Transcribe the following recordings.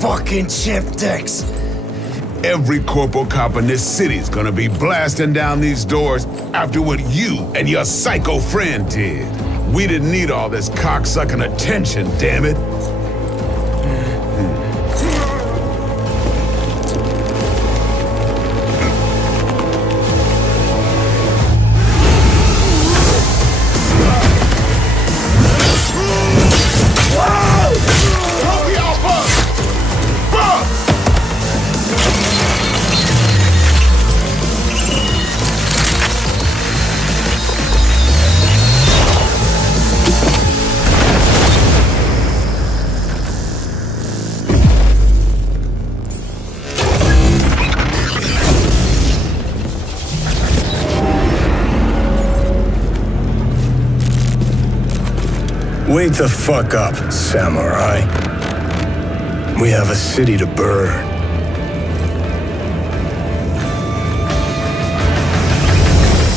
fucking chip dicks. Every corporal cop in this city's gonna be blasting down these doors after what you and your psycho friend did. We didn't need all this cocksucking attention, damn it. Wake the fuck up, samurai. We have a city to burn.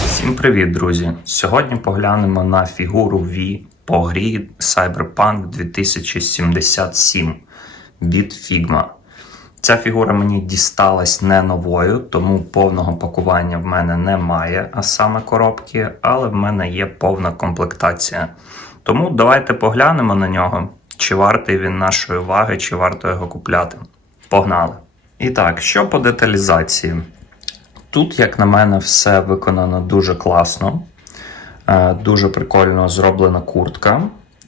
Всім привіт, друзі! Сьогодні поглянемо на фігуру V по грі Cyberpunk 2077 від Figma. Ця фігура мені дісталась не новою, тому повного пакування в мене немає, а саме коробки, але в мене є повна комплектація. Тому давайте поглянемо на нього, чи вартий він нашої уваги, чи варто його купляти. Погнали! І так, що по деталізації? Тут, як на мене, все виконано дуже класно. Е, Дуже прикольно зроблена куртка.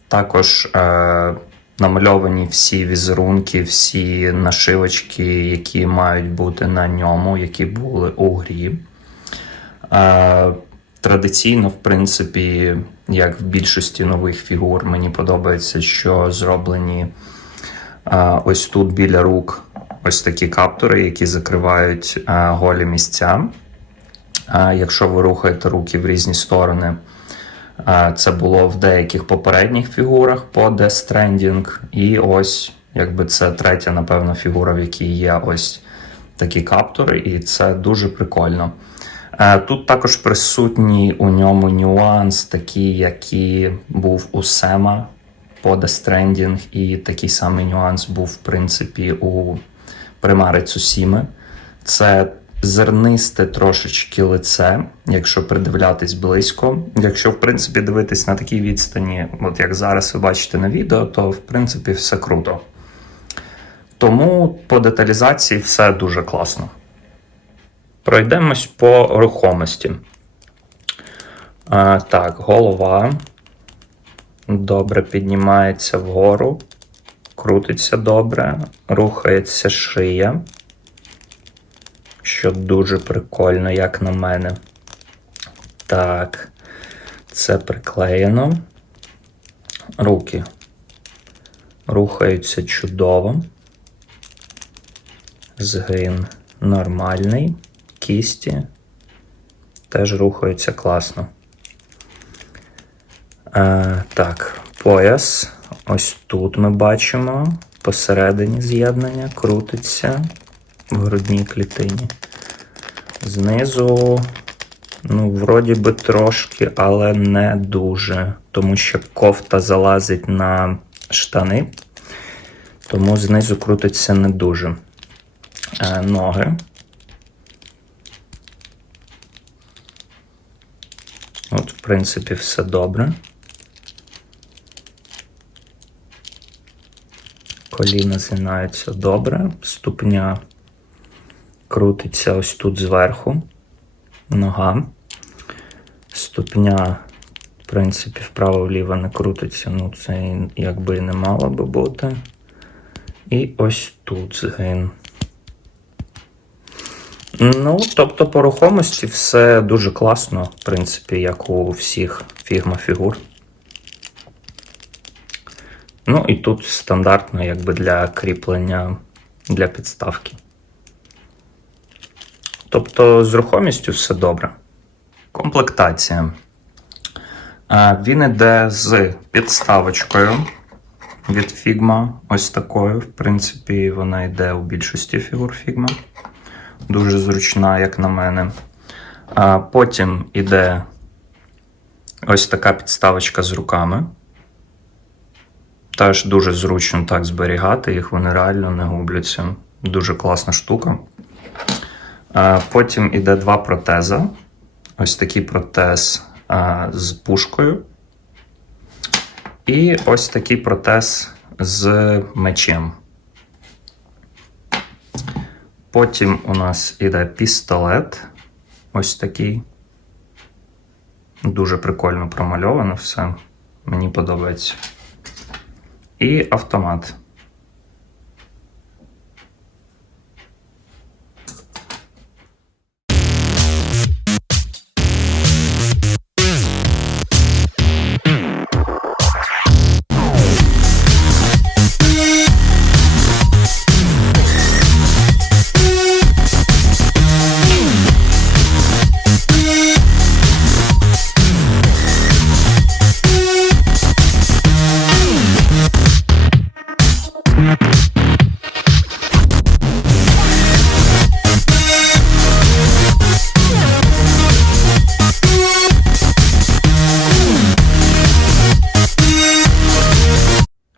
Також е, намальовані всі візерунки, всі нашивочки, які мають бути на ньому, які були у грі. Е, Традиційно, в принципі, як в більшості нових фігур, мені подобається, що зроблені ось тут біля рук ось такі каптури, які закривають голі місця. Якщо ви рухаєте руки в різні сторони, це було в деяких попередніх фігурах по Stranding. І ось, якби це третя, напевно, фігура, в якій є ось такі каптури, і це дуже прикольно. Е, Тут також присутній у ньому нюанс, такий, який був у Сема по Stranding, і такий самий нюанс був, в принципі, у Примари Цусіми. Це зернисте трошечки лице, якщо придивлятись близько. Якщо, в принципі, дивитись на такій відстані, от як зараз ви бачите на відео, то в принципі все круто. Тому по деталізації все дуже класно. Пройдемось по рухомості. А, так, голова. Добре піднімається вгору, крутиться добре, рухається шия, що дуже прикольно, як на мене. Так, це приклеєно. Руки рухаються чудово. Згин нормальний. Кісті теж рухаються класно. Е, так, пояс. Ось тут ми бачимо. Посередині з'єднання крутиться в грудній клітині. Знизу, ну, вроді би трошки, але не дуже. Тому що кофта залазить на штани, тому знизу крутиться не дуже. Е, ноги. От, в принципі, все добре. Коліна згинаються добре, ступня крутиться ось тут зверху, нога. Ступня, в принципі, вправо-вліво не крутиться, ну це якби не мало би бути. І ось тут згин. Ну, тобто, по рухомості все дуже класно, в принципі, як у всіх фігма фігур. Ну і тут стандартно, якби для кріплення для підставки. Тобто, з рухомістю все добре. Комплектація. Він іде з підставочкою від Figma. Ось такою. В принципі, вона йде у більшості фігур Figma. Дуже зручна, як на мене. А Потім іде ось така підставочка з руками. Теж дуже зручно так зберігати їх, вони реально не губляться. Дуже класна штука. Е, Потім іде два протези. Ось такий протез е, з пушкою. І ось такий протез з мечем. Потім у нас іде пістолет. Ось такий. Дуже прикольно промальовано все. Мені подобається. І автомат.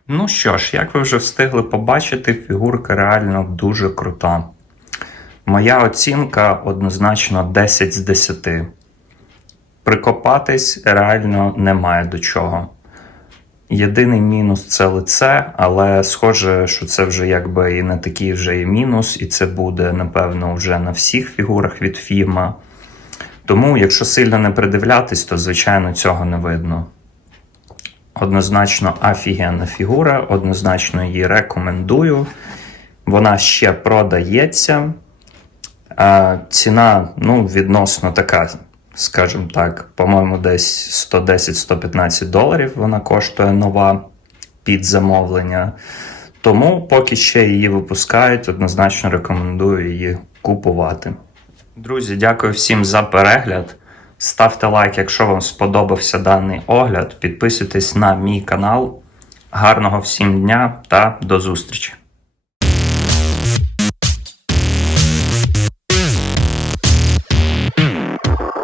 Ну що ж, як ви вже встигли побачити, фігурка реально дуже крута. Моя оцінка однозначно 10 з 10. Прикопатись реально немає до чого. Єдиний мінус це лице, але схоже, що це вже якби і не такий вже і мінус, і це буде, напевно, вже на всіх фігурах від фільма. Тому, якщо сильно не придивлятись, то звичайно цього не видно. Однозначно офігенна фігура, однозначно її рекомендую. Вона ще продається. Ціна ну, відносно така, скажімо так, по-моєму, десь 110-115 доларів вона коштує нова під замовлення. Тому, поки ще її випускають, однозначно рекомендую її купувати. Друзі, дякую всім за перегляд. Ставте лайк, якщо вам сподобався даний огляд. Підписуйтесь на мій канал. Гарного всім дня та до зустрічі!